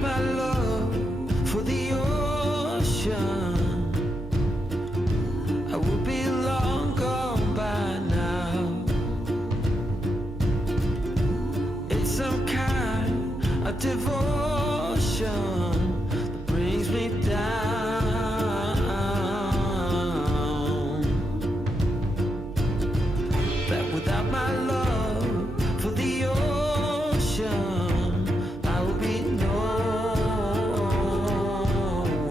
my love for the ocean, I would be long gone by now. It's some kind of devotion that brings me down. That without my love for the ocean, I will be no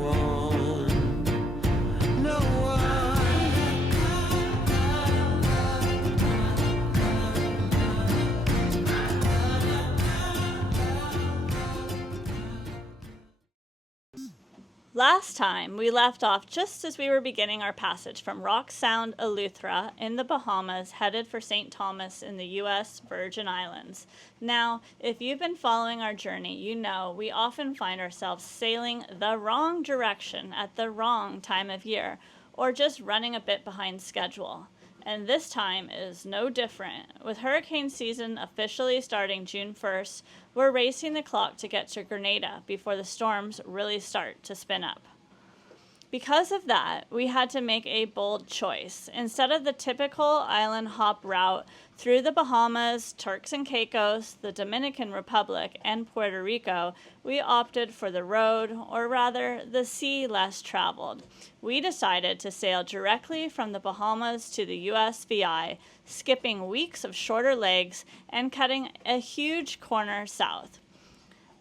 one, no Last time, we left off just as we were beginning our passage from Rock Sound, Eleuthera, in the Bahamas, headed for St. Thomas in the U.S. Virgin Islands. Now, if you've been following our journey, you know we often find ourselves sailing the wrong direction at the wrong time of year, or just running a bit behind schedule. And this time is no different. With hurricane season officially starting June 1st, we're racing the clock to get to Grenada before the storms really start to spin up. Because of that, we had to make a bold choice. Instead of the typical island hop route through the Bahamas, Turks and Caicos, the Dominican Republic, and Puerto Rico, we opted for the road, or rather, the sea less traveled. We decided to sail directly from the Bahamas to the USVI, skipping weeks of shorter legs and cutting a huge corner south.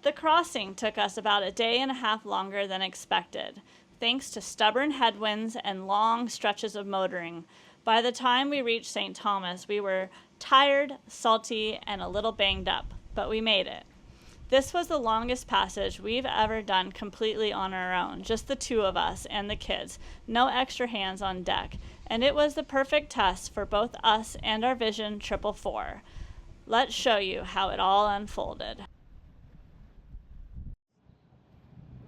The crossing took us about a day and a half longer than expected, thanks to stubborn headwinds and long stretches of motoring. By the time we reached St. Thomas, we were tired, salty, and a little banged up, but we made it. This was the longest passage we've ever done completely on our own, just the two of us and the kids, no extra hands on deck, and it was the perfect test for both us and our Vision 444. Let's show you how it all unfolded.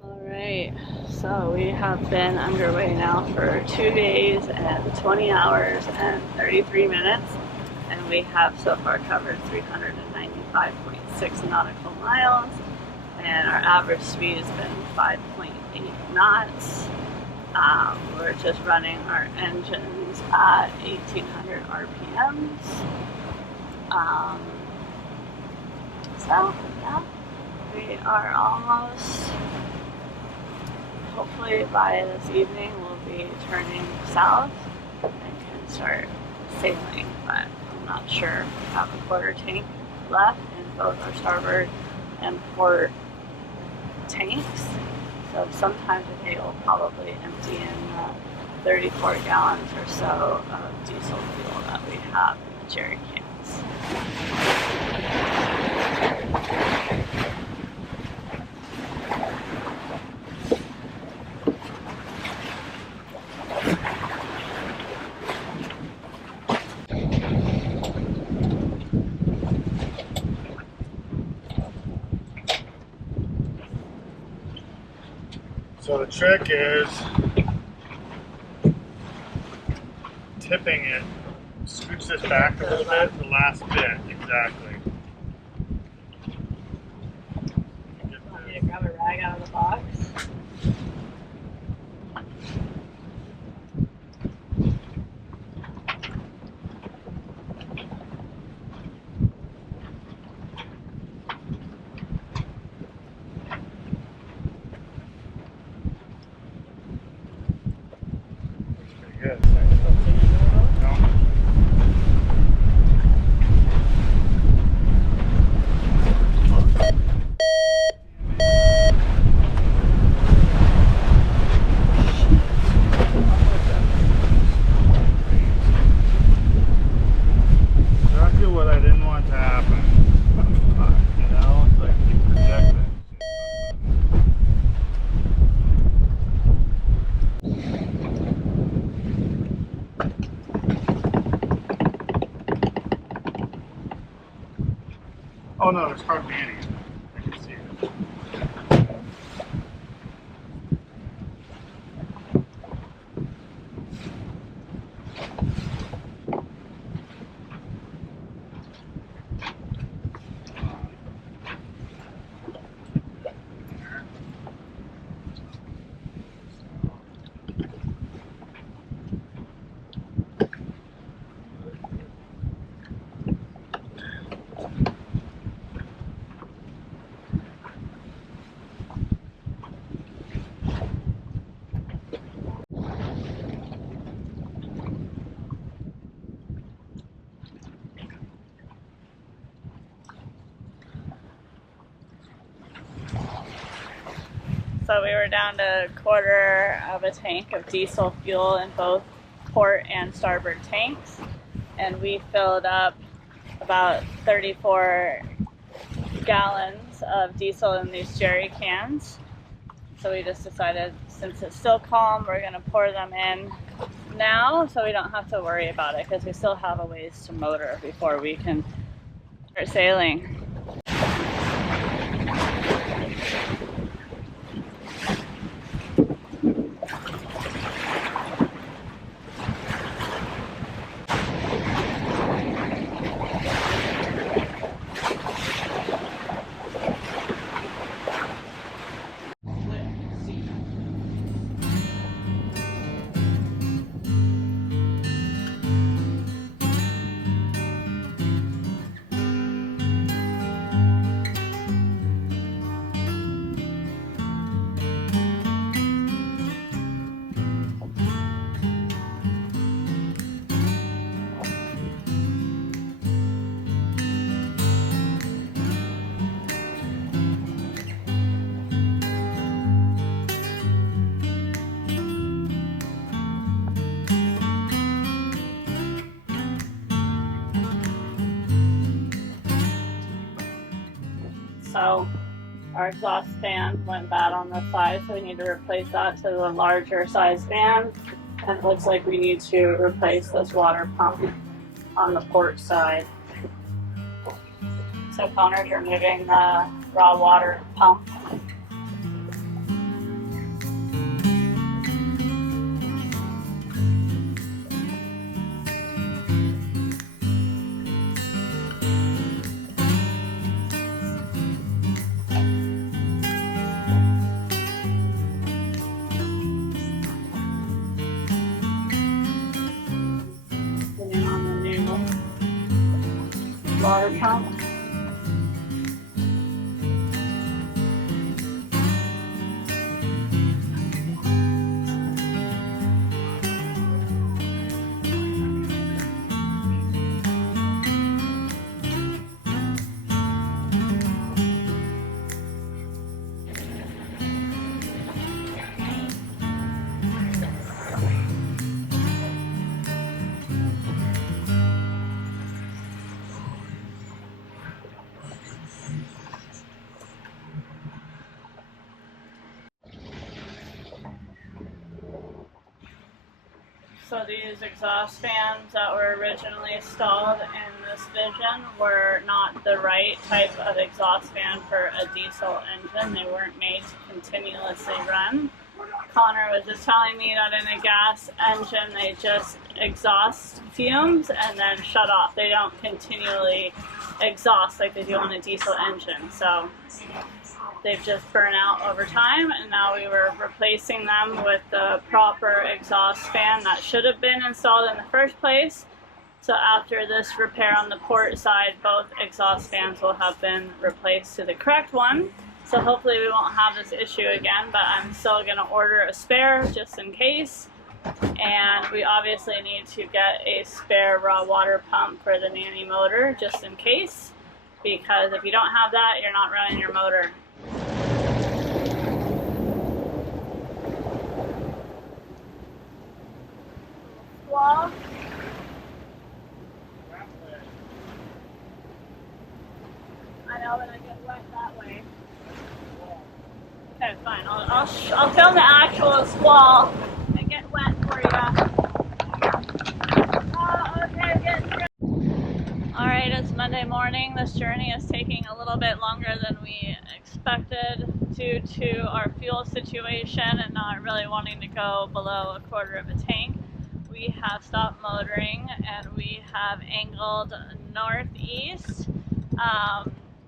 All right, so we have been underway now for 2 days and 20 hours and 33 minutes, and we have so far covered 395.6 nautical miles, and our average speed has been 5.8 knots. We're just running our engines at 1800 RPMs. So, yeah, we are almost... Hopefully by this evening we'll be turning south and can start sailing, but I'm not sure. We have a quarter tank left in both our starboard and port tanks, so sometime today we'll probably empty in 34 gallons or so of diesel fuel that we have in the jerry cans. So the trick is tipping it. Scooch this back a little bit, the last bit, exactly. Want me to grab a rag out of the box? Good. Exactly what I didn't want to happen. You know, it's like you project it. Oh no, there's hardly any. I can see it. So we were down to a quarter of a tank of diesel fuel in both port and starboard tanks, and we filled up about 34 gallons of diesel in these jerry cans. So we just decided, since it's still calm, we're going to pour them in now so we don't have to worry about it, because we still have a ways to motor before we can start sailing. So our exhaust fan went bad on the side, so we need to replace that to the larger size fan. And it looks like we need to replace this water pump on the port side. So Connor's removing the raw water pump. On the new water pump. So these exhaust fans that were originally installed in this Vision were not the right type of exhaust fan for a diesel engine. They weren't made to continuously run. Connor was just telling me that in a gas engine they just exhaust fumes and then shut off. They don't continually exhaust like they do on a diesel engine. So they've just burned out over time, and now we were replacing them with the proper exhaust fan that should have been installed in the first place. So after this repair on the port side, both exhaust fans will have been replaced to the correct one. So hopefully we won't have this issue again, but I'm still going to order a spare just in case. And we obviously need to get a spare raw water pump for the nanny motor just in case, because if you don't have that, you're not running your motor. Squall. I know, but I get wet that way. Okay, fine. I'll film the actual squall and get wet for you. Oh, okay, get through. Alright, it's Monday morning. This journey is taking a little bit longer than we expected due to our fuel situation and not really wanting to go below a quarter of a tank. We have stopped motoring and we have angled northeast,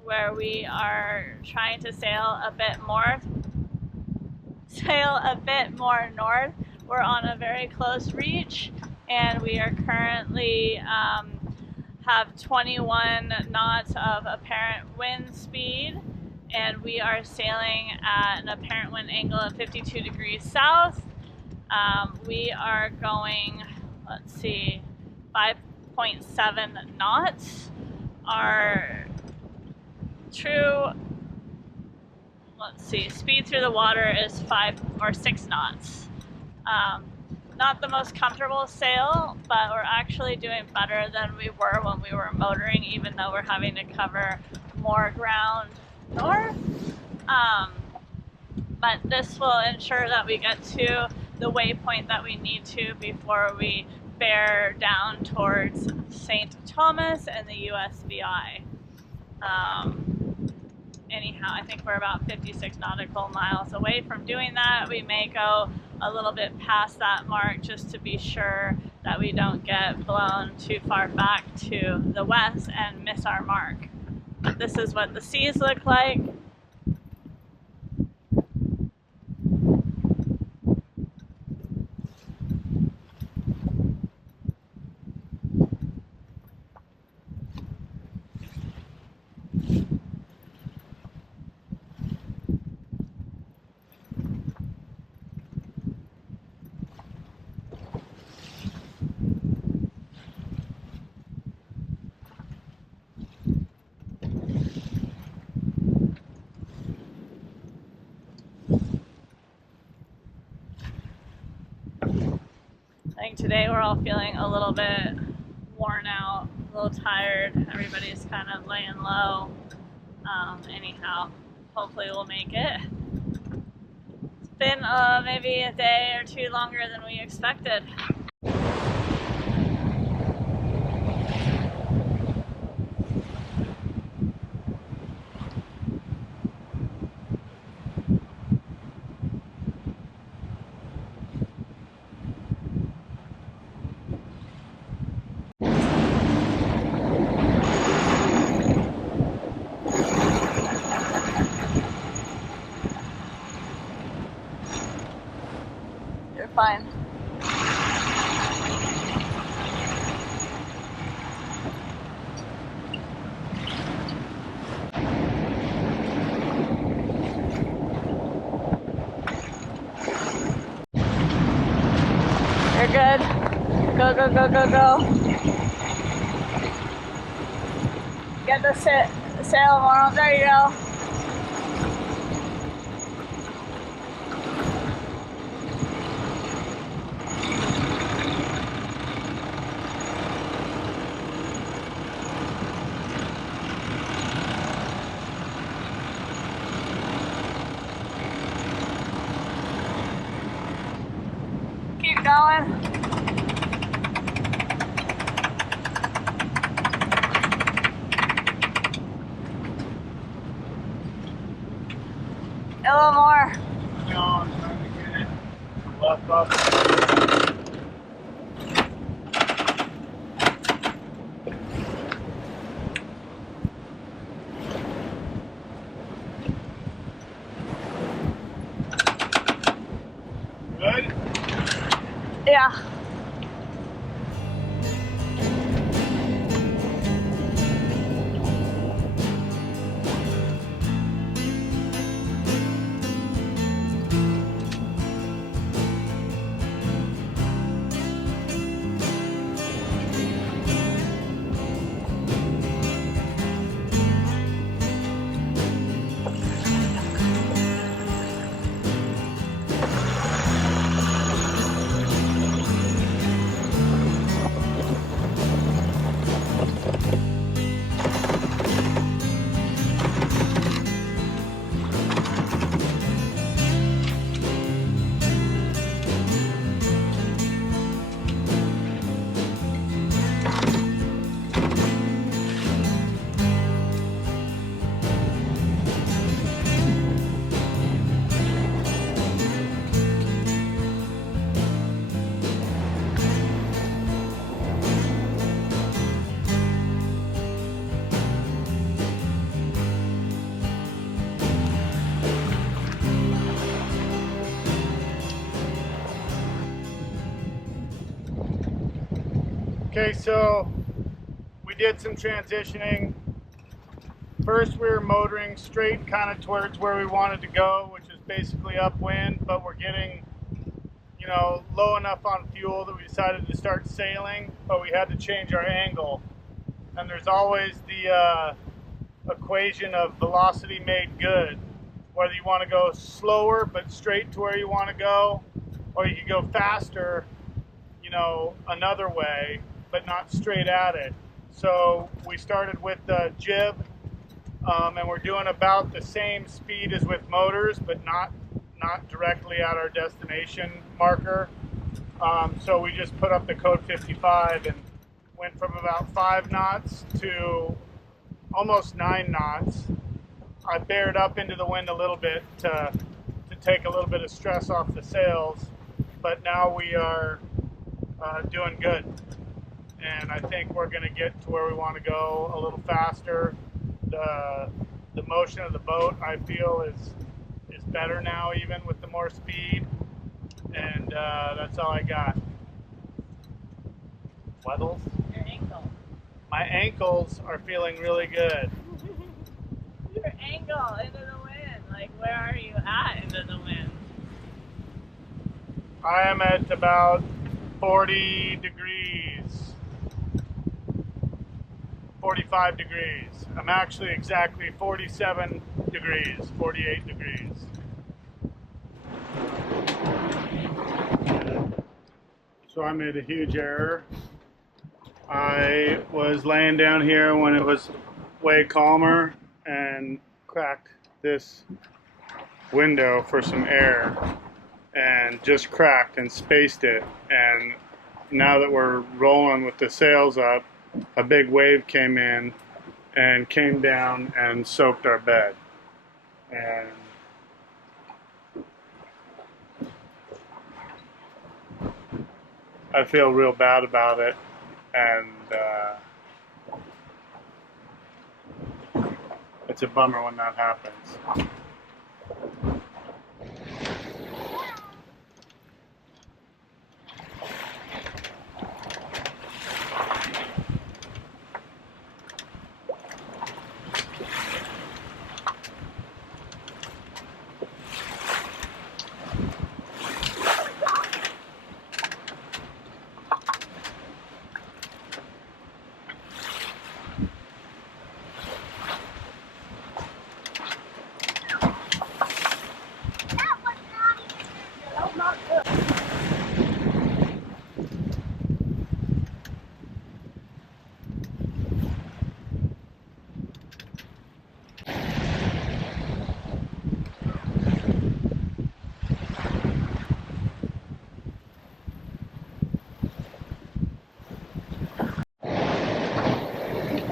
where we are trying to sail a bit more north. We're on a very close reach, and we are currently have 21 knots of apparent wind speed, and we are sailing at an apparent wind angle of 52 degrees south. We are going, let's see, 5.7 knots. Our true let's see, speed through the water is 5 or 6 knots. Not the most comfortable sail, but we're actually doing better than we were when we were motoring, even though we're having to cover more ground north. But this will ensure that we get to the waypoint that we need to before we bear down towards St. Thomas and the USVI. Anyhow, I think we're about 56 nautical miles away from doing that. We may go a little bit past that mark just to be sure that we don't get blown too far back to the west and miss our mark. But this is what the seas look like. I think today we're all feeling a little bit worn out, a little tired. Everybody's kind of laying low. Anyhow, hopefully we'll make it. It's been maybe a day or two longer than we expected. You're fine. You're good. Go, go, go, go, go. Get the sail more. There you go. Keep going. A little more. No, I'm trying to get it left up. Good? Yeah. Okay, so we did some transitioning. First we were motoring straight kind of towards where we wanted to go, which is basically upwind, but we're getting, you know, low enough on fuel that we decided to start sailing, but we had to change our angle. And there's always the equation of velocity made good. whether you want to go slower but straight to where you want to go, or you can go faster, you know, another way, but not straight at it. So we started with the jib, and we're doing about the same speed as with motors, but not directly at our destination marker. So we just put up the code 55 and went from about 5 knots to almost 9 knots. I bared up into the wind a little bit to take a little bit of stress off the sails, but now we are doing good. And I think we're going to get to where we want to go a little faster. The motion of the boat, I feel, is better now, even with the more speed. And that's all I got. Weddles? Your ankle. My ankles are feeling really good. Your ankle into the wind. Like, where are you at into the wind? I am at about 40 degrees, 45 degrees. I'm actually exactly 47 degrees, 48 degrees. So I made a huge error. I was laying down here when it was way calmer and cracked this window for some air and just cracked and spaced it. And now that we're rolling with the sails up, a big wave came in and came down and soaked our bed. And I feel real bad about it, and it's a bummer when that happens.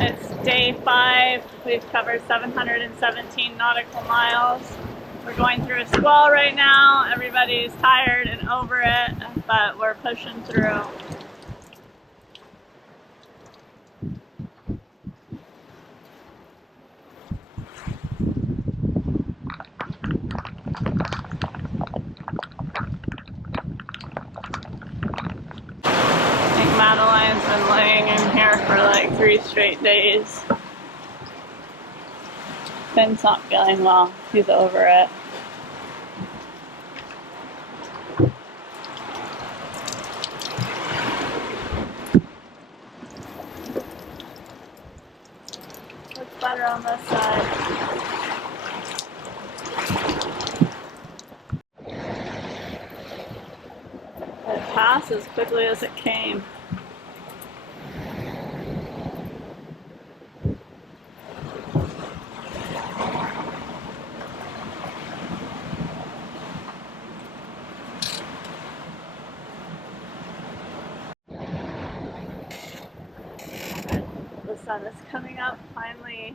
It's day 5. We've covered 717 nautical miles. We're going through a squall right now. Everybody's tired and over it, but we're pushing through. I think Madeline's been laying in here for like 3 straight days. Finn's not feeling well. He's over it. Looks better on this side. It passed as quickly as it came. The sun is coming up finally.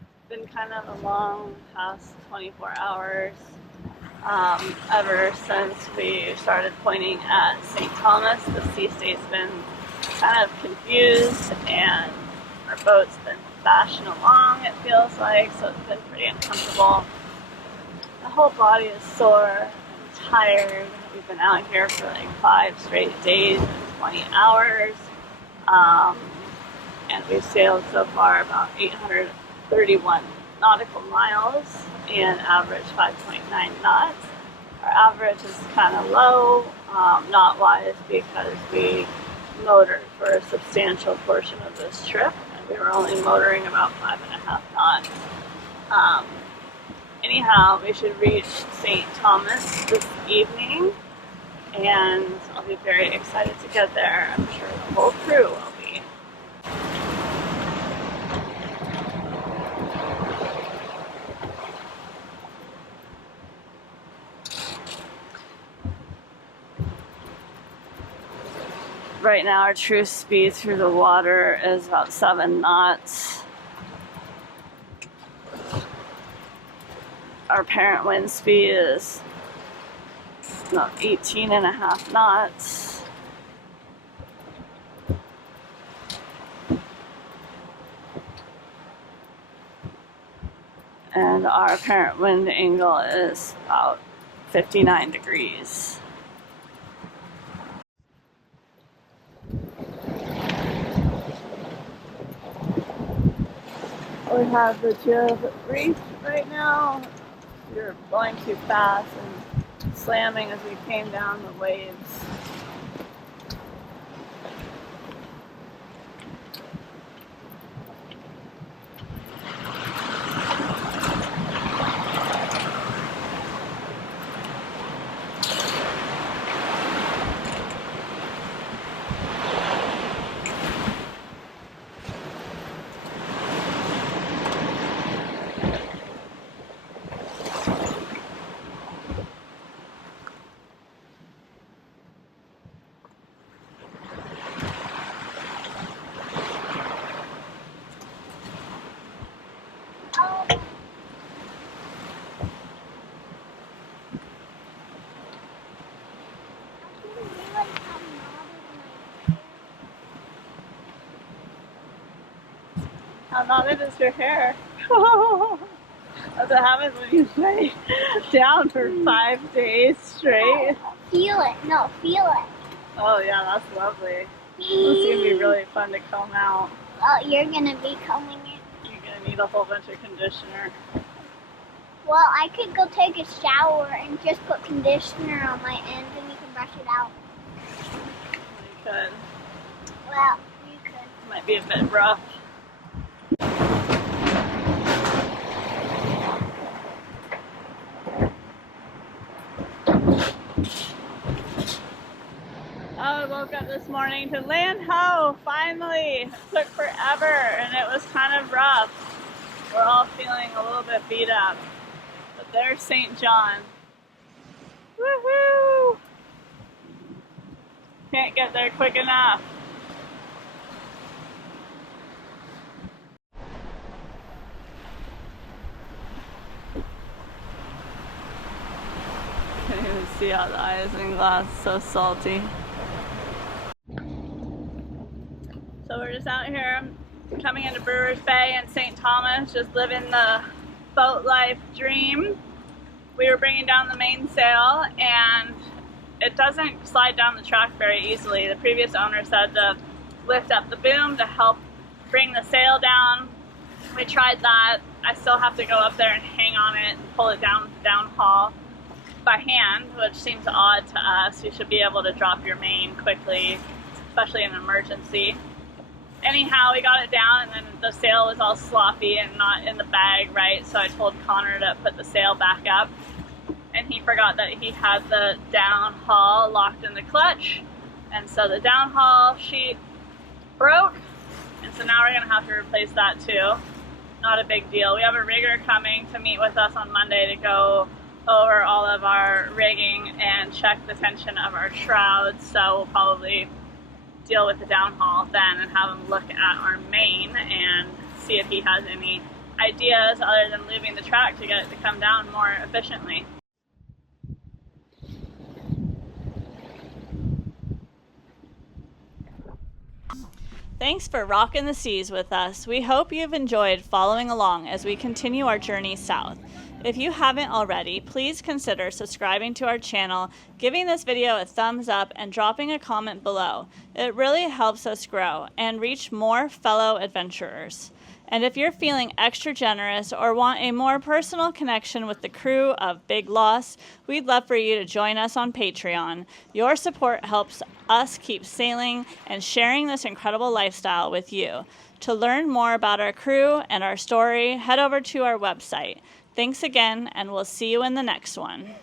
It's been kind of a long past 24 hours. Ever since we started pointing at St. Thomas, the sea state's been kind of confused and our boat's been bashing along, it feels like, so it's been pretty uncomfortable. The whole body is sore and tired. We've been out here for like 5 straight days and 20 hours. And we've sailed so far about 831 nautical miles and average 5.9 knots. Our average is kind of low, knot-wise, because we motored for a substantial portion of this trip, and we were only motoring about 5.5 knots. Anyhow, we should reach St. Thomas this evening, and I'll be very excited to get there. I'm sure the whole crew will be. Right now our true speed through the water is about 7 knots. Our apparent wind speed is about 18.5 knots. And our apparent wind angle is about 59 degrees. We have the jib reef right now. We're going too fast and slamming as we came down the waves. How knotted is your hair? That's what happens when you stay down for 5 days straight. Feel it. No, feel it. Oh yeah, that's lovely. It's gonna be really fun to comb out. Well, you're gonna be combing it. You're gonna need a whole bunch of conditioner. Well, I could go take a shower and just put conditioner on my ends and you can brush it out. You could. Well, you could. Might be a bit rough. I woke up this morning to land ho, finally. It took forever and it was kind of rough. We're all feeling a little bit beat up. But there's St. John. Woohoo! Can't get there quick enough. Can't even see out the isinglass, so salty. So we're just out here coming into Brewers Bay in St. Thomas, just living the boat life dream. We were bringing down the mainsail and it doesn't slide down the track very easily. The previous owner said to lift up the boom to help bring the sail down. We tried that. I still have to go up there and hang on it and pull it down haul by hand, which seems odd to us. You should be able to drop your main quickly, especially in an emergency. Anyhow, we got it down and then the sail was all sloppy and not in the bag, right? So I told Connor to put the sail back up and he forgot that he had the down haul locked in the clutch. And so the down haul sheet broke. And so now we're gonna have to replace that too. Not a big deal. We have a rigger coming to meet with us on Monday to go over all of our rigging and check the tension of our shrouds. So we'll probably deal with the downhaul then and have him look at our main and see if he has any ideas other than lubing the track to get it to come down more efficiently. Thanks for rocking the seas with us. We hope you've enjoyed following along as we continue our journey south. If you haven't already, please consider subscribing to our channel, giving this video a thumbs up, and dropping a comment below. It really helps us grow and reach more fellow adventurers. And if you're feeling extra generous or want a more personal connection with the crew of Big Loss, we'd love for you to join us on Patreon. Your support helps us keep sailing and sharing this incredible lifestyle with you. To learn more about our crew and our story, head over to our website, Thanks again, and we'll see you in the next one.